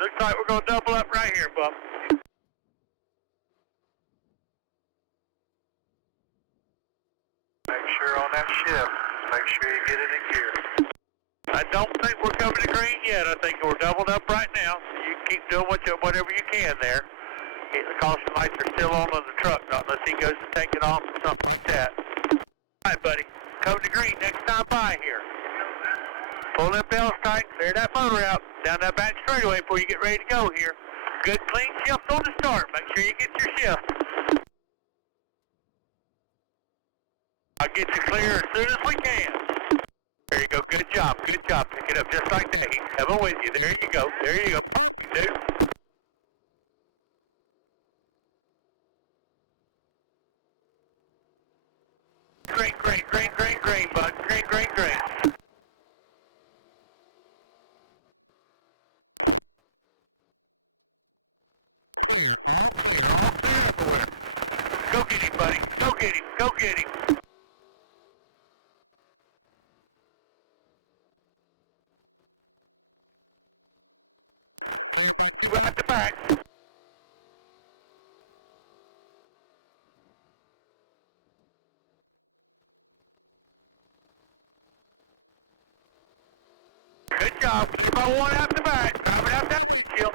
Looks like we're going to double up right here, bub. Make sure on that shift, make sure you get it in gear. I don't think we're coming to green yet. I think we're doubled up right now. You keep doing whatever you can there. The caution lights are still on the truck, unless he goes to take it off or something like that. All right, buddy. Coming to green next time by here. Pull them bells tight, clear that motor out, down that back straightaway before you get ready to go here. Good clean shift on the start. Make sure you get your shift. I'll get you clear as soon as we can. There you go. Good job. Good job. Pick it up just like that. He's coming with you. There you go. There you go. Dude. Green, green, green, green, green, bud. Green, green, green. Go get him, buddy. Go get him. Go get him. We're at the back. Good job. Keep on one out the back. Drive it out that windshield.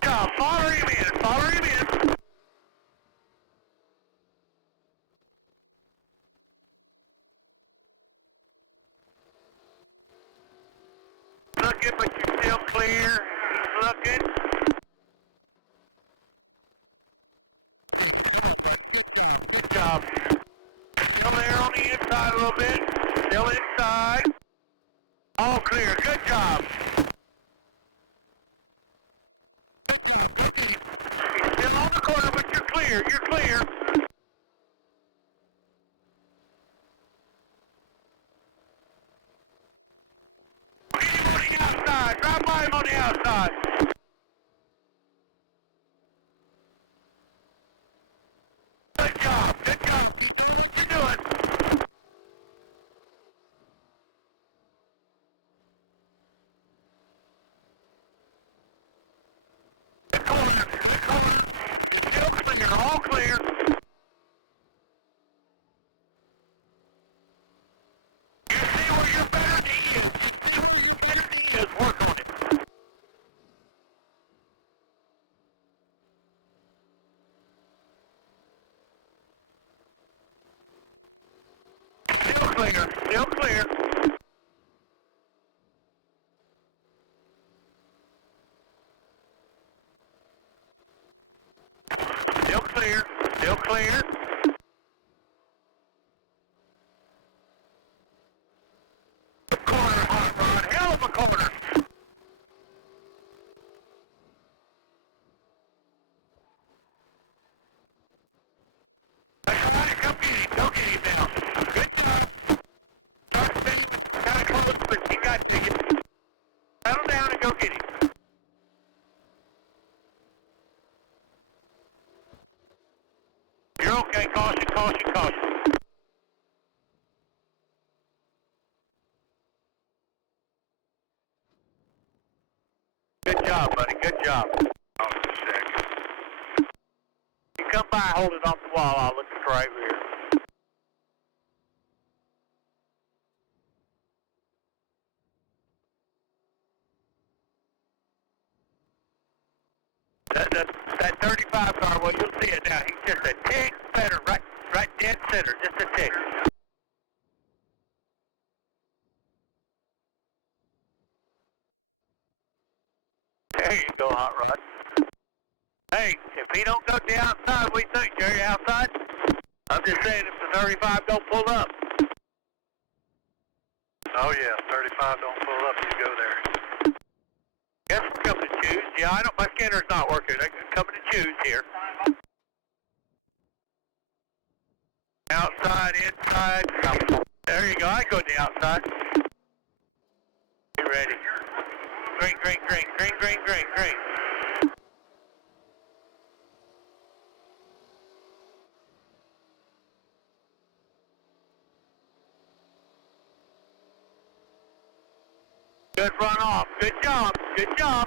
Good job. Follow him in. Follow him in. Looking, but you're still clear. He's looking. Good job. Still there on the inside a little bit. Still inside. All clear. Good job. He's still on the corner, but you're clear. You're clear. Get him on the outside. Drive by him on the outside. Good job. Good job. Keep doing what you're doing. The corner. The corner. Still clear. All clear. You see where your better knee is. You see where your better knee is. Work on it. Still clear. Still clear. Still clear. Still clear. Corner, hot rod. Hell of a corner. That's right. Come get him. Go get him now. Good job. Start spinning. Kind of close, but he got to get. Settle down and go get him. You're okay. Caution, caution, caution. Good job, buddy. Good job. Hold on a second. You come by, hold it off the wall. I'll look right here. That 35 car, well, you'll see it now. He's just a tick better, right dead center, just a tick. There you go, hot rod. Hey, if he don't go to the outside, what do you think, Jerry? Outside? I'm just saying, if the 35 don't pull up. Oh yeah, 35 don't pull up, you go there. Guess we're coming to choose. Yeah, I don't. My scanner's not working. I'm coming to choose here. Outside, inside. There you go. I go to the outside. Get ready. Green, green, green, green, green, green, green. Good runoff. Good job. Good job.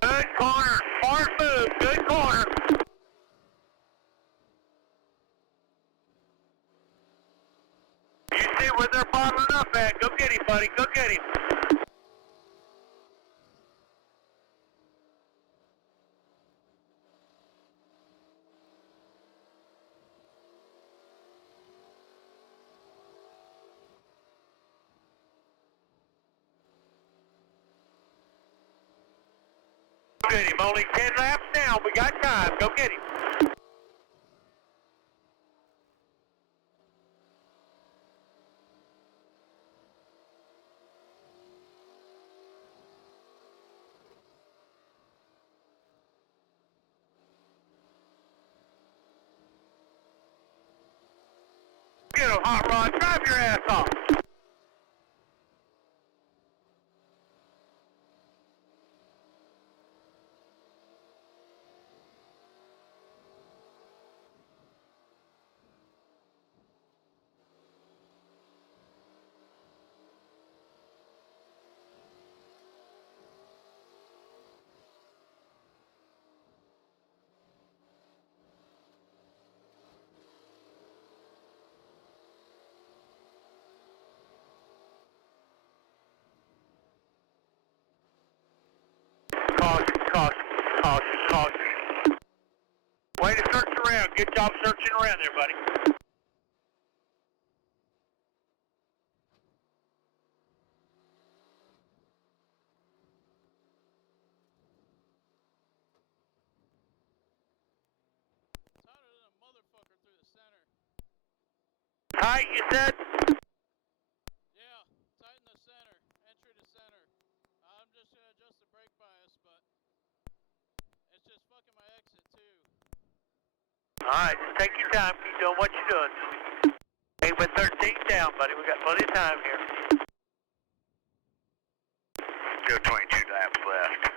Good corner. Smart move. Good corner. You see where they're bottling up at. Go get him, buddy. Go get him. Go get him. Only 10 laps now. We got time. Go get him. Get him, Hot Rod. Drive your ass off. Caution, caution, caution, caution. Way to search around. Good job searching around there, buddy. Tighter than a motherfucker through the center. Tight, you said? Yeah, tighten the center. Entry to center. I'm just gonna adjust the brake bias, but it's just fucking my exit too. Alright, just take your time. Keep doing what you're doing. Hey, with 13 down, buddy. We got plenty of time here. Still 22 laps left.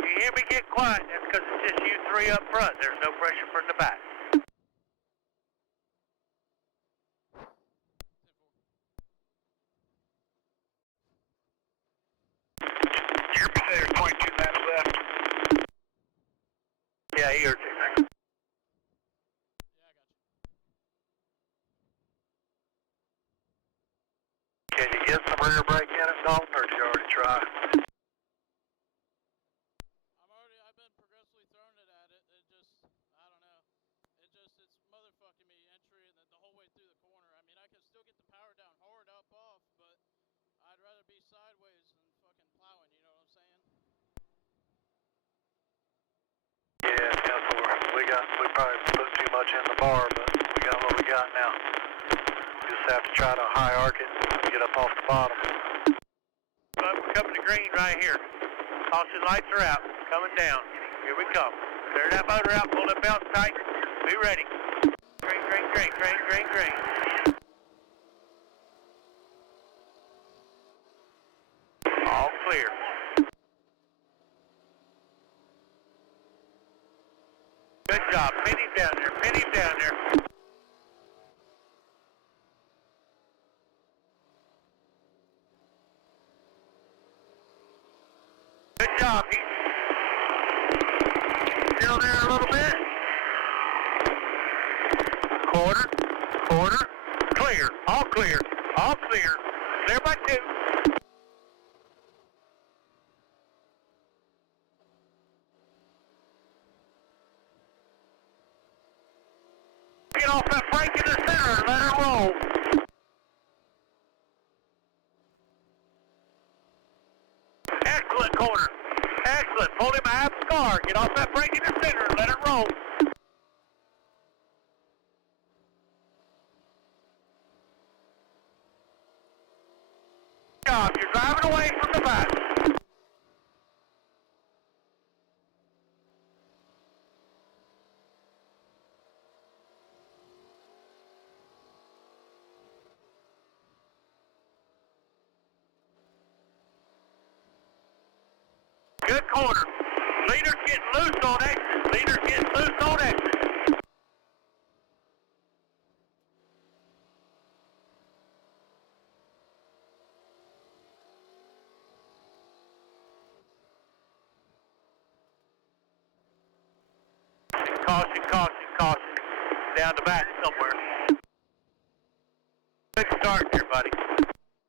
You hear me get quiet? That's because it's just you three up front. There's no pressure from the back. There's 22 laps left. Yeah, he heard you. Yeah, I got you. Can you get some rear brake in it, Dalton, or did you already try? I've been progressively throwing it at it. It just, I don't know. It's motherfucking me entry and then the whole way through the corner. I mean, I can still get the power down hard up off, but I'd rather be sideways than fucking plowing, you know what I'm saying? Yeah, 10-4. We probably put too much in the bar, but we got what we got now. We just have to try to high arc it and get up off the bottom. But we're coming to green right here. Caution lights are out. Coming down. Here we come. Clear that motor out. Pull that belt tight. Be ready. Green, green, green, green, green, green. All clear. Good job. Pin him down there. Pin him down there. Good job. He's still there a little bit. Quarter. Quarter. Clear. All clear. All clear. Clear by 2. Get off that brake in the center and let her roll. pull him out of the car. Get off that brake in the center and let it roll. Good job. You're driving away from the back. Good corner. Leader's getting loose on exit. Leader's getting loose on exit. Caution, caution, caution. Down the back somewhere. Good start here, buddy.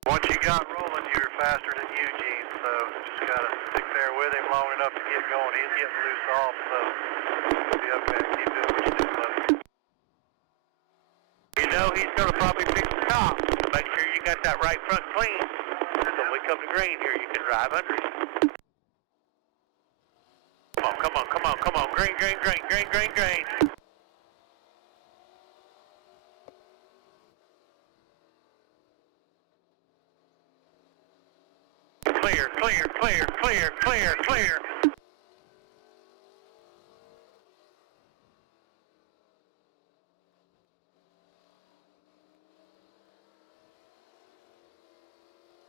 Once you got rolling, you were faster than Eugene, so just got to stick there with him long enough to get going. He's getting loose off, so you'll be okay. Keep doing what you do, buddy. You know he's going to probably fix the top. So make sure you got that right front clean. So when we come to green here, you can drive under it. Come on, come on, come on, come on. Green, green, green, green, green, green. Clear, clear, clear, clear, clear, clear.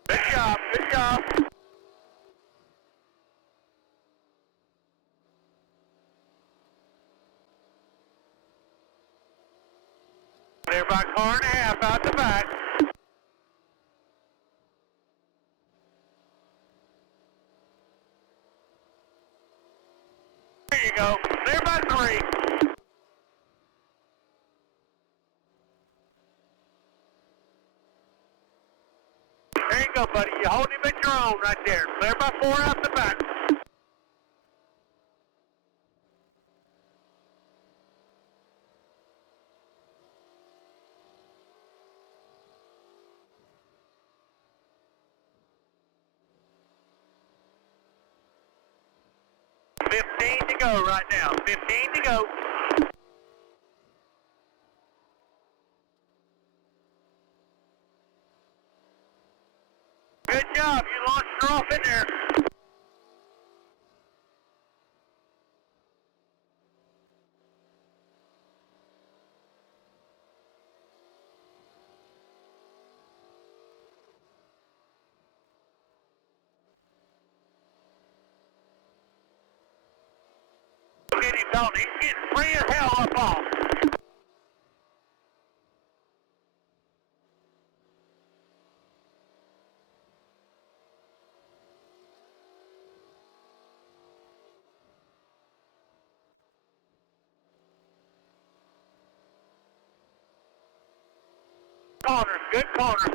Good job, good job. They're about a car and a half out the back. There you go. They're about 3. There you go, buddy. You hold him at your own right there. Clear by 4 out the back. $15 to go right now. 15 to go. Good job. You launched her off in there. Look at him, Dalton. He's getting free as hell up off. Corner, good corner.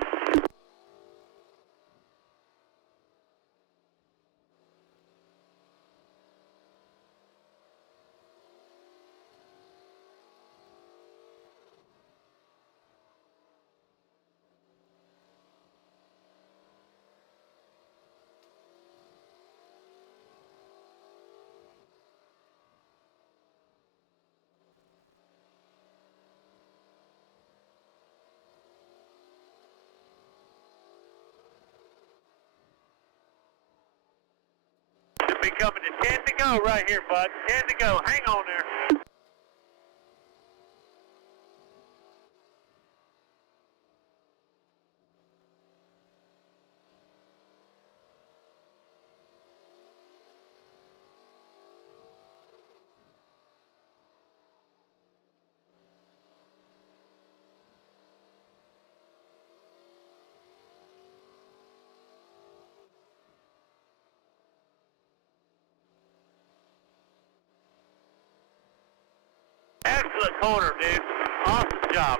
Should be coming to 10 to go right here, bud. 10 to go. Hang on there. Excellent corner, dude. Awesome job.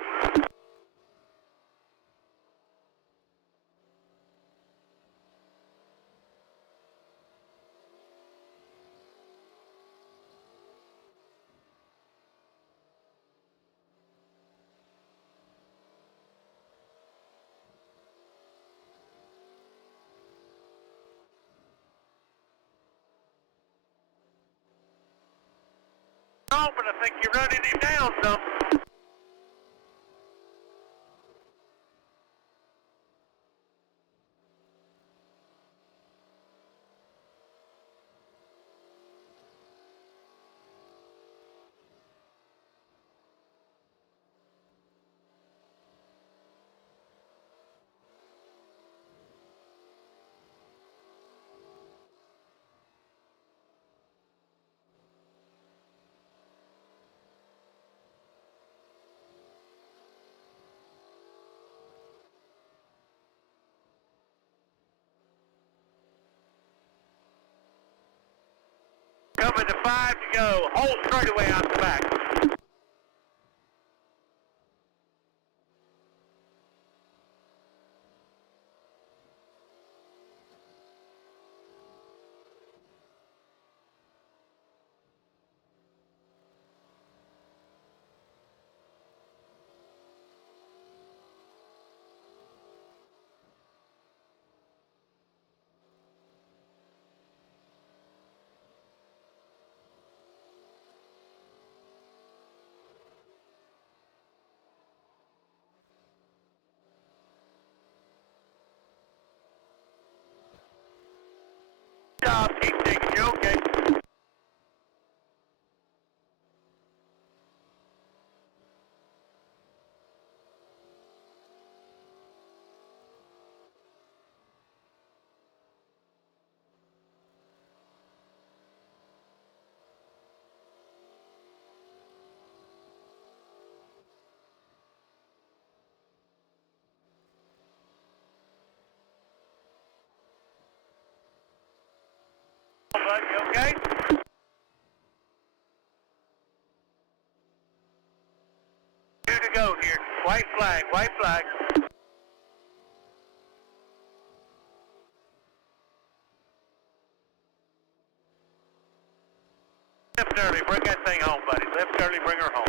off, but I think you're running him down some. Coming to 5 to go. Whole straightaway out the back. Good job. Keep digging. You're okay. Buddy, you okay? Two to go here. White flag, white flag. Lift early, bring that thing home, buddy. Lift early, bring her home.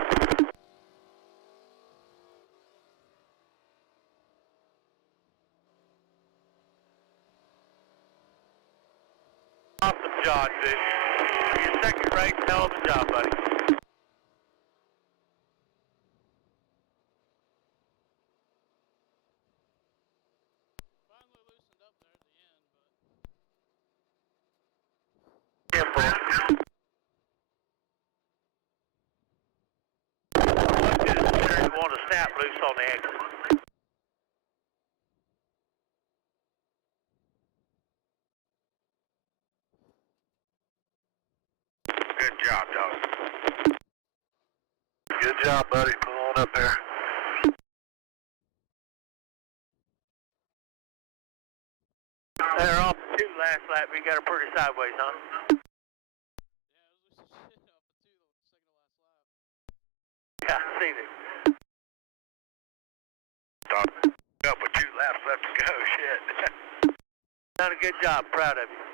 Awesome job, dude. Your second race, hell of a job, buddy. Finally loosened up there at the end, but... Yeah, boy. What good is there you want to snap loose on the exit? Good job, dog. Good job, buddy. Pull on up there. They're off the 2 last lap. We got her pretty sideways, huh? Yeah, it was losing shit off the 2 the second to last lap. Yeah, I seen it. Dog, up with 2 laps left to go. Shit. Done a good job. Proud of you.